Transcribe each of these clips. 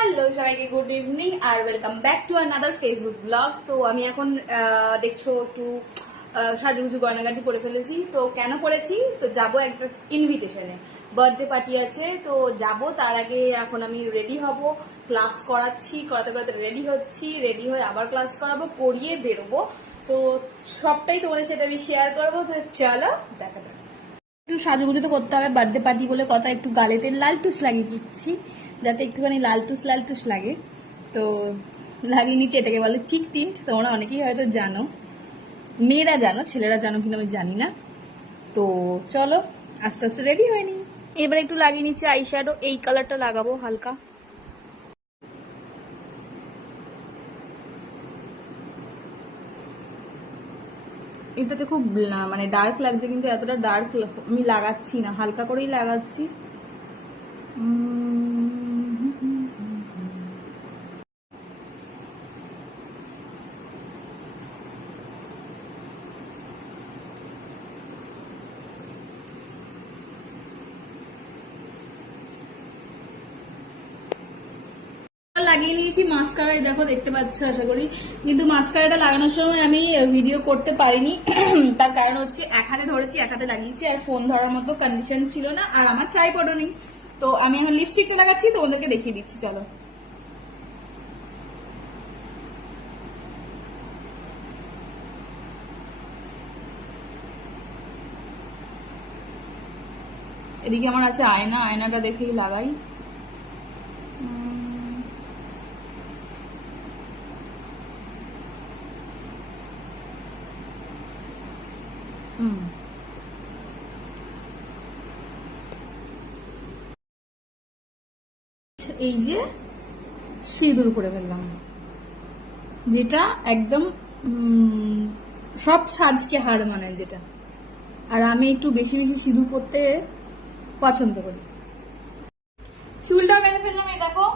Hello সবাইকে, good evening আর welcome back to another Facebook blog. তো আমি এখন দেখছো একটু সাজুগুজু গয়নাগাটি পরে ফেলেছি। তো কেন পরেছি? তো যাব একটা ইনভিটেশনে, বার্থডে পার্টি আছে, তো যাব। তার আগে এখন আমি রেডি হব, ক্লাস করাচ্ছি, করাতে করাতে রেডি হচ্ছি, রেডি হয়ে আবার ক্লাস করাবো, করিয়ে বেরোবো। তো সবটাই তোমাদের সাথে আমি শেয়ার করবো। তো চলো দেখা যাক। একটু সাজুগুজু তো করতে হবে, বার্থডে পার্টি বলে কথা। একটু গালেতে লাল টুস লাগিয়ে দিচ্ছি যাতে একটুখানি লাল টুস লাগে। তো লাগিয়ে নিচ্ছি, এটাকে বলে চিক টিন্ট। তোমরা অনেকেই হয়তো জানো, মেয়েরা জানো, ছেলেরা জানো কিন্তু আমি জানি না। তো চলো আস্তে আস্তে রেডি হয়ে নি। এবার একটু লাগিয়ে নিচ্ছি আইশ্যাডো, এই কালারটা লাগাবো হালকা। এটাতে খুব মানে ডার্ক লাগছে, কিন্তু এতটা ডার্ক আমি লাগাচ্ছি না, হালকা করেই লাগাচ্ছি। লাগিয়ে নিয়েছি মাস্কারাই, দেখো দেখতে পাচ্ছ আশা করি। কিন্তু মাস্কারাটা লাগানোর সময় আমি ভিডিও করতে পারিনি। তার কারণ হচ্ছে এক হাতে ধরেছি, এক হাতে লাগিয়েছি, আর ফোন ধরার মতো কন্ডিশন ছিল না, আর আমার ট্রাইপডও নেই। তো আমি এখন লিপস্টিকটা লাগাচ্ছি, তো ওদেরকে দেখিয়ে দিচ্ছি। চলো এদিকে আমার আছে আয়না, আয়নাটা দেখেই লাগাই। এই যে সিঁদুর করে ফেললাম, যেটা একদম সব সাজকে হার মানে যেটা। আর আমি একটু বেশি বেশি সিঁদুর পরতে পছন্দ করি। চুলটা বেঁধে ফেললাম, এই দেখো।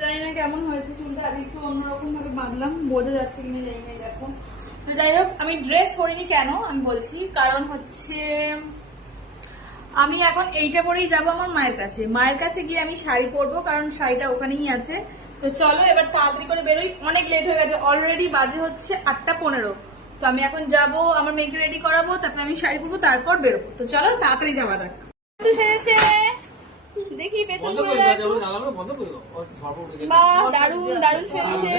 জানি না কেমন হয়েছে চুলটা, আজ একটু অন্যরকম ভাবে বাঁধলাম, বোঝা যাচ্ছে কিনা জানি না। দেখো, তো যাই হোক, আমি ড্রেস পরিনি কেন আমি বলছি। কারণ হচ্ছে আমি এখন এইটা পরেই যাবো আমার মায়ের কাছে। মায়ের কাছে গিয়ে আমি শাড়ি পরবো, কারণ শাড়িটা ওখানেই আছে। তো চলো এবার তাড়াতাড়ি করে বেরোই, অনেক লেট হয়ে গেছে, অলরেডি বাজে হচ্ছে 8:15। তো আমি এখন যাব, আমার মেয়েকে রেডি করাবো, তারপরে আমি শাড়ি পরবো, তারপর বেরোবো। তো চলো তাড়াতাড়ি যাওয়া যাক। সেজেছে, দেখি পেছন ঘুরে যাও। বাহ, দারুন দারুন সেজেছে।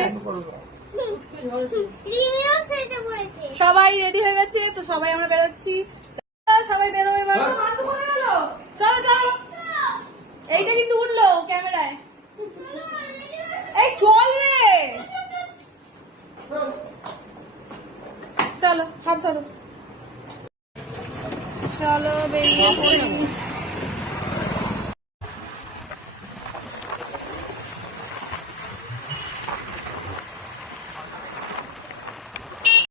সবাই রেডি হয়ে গেছে, তো সবাই আমরা বেরোচ্ছি। সবাই বেরো এবার। চলো চলো, এইটা কিন্তু উঠলো ক্যামেরায়। এই চল রে, চলো হাত ধরো, চলো বেরিয়ে পড়ি।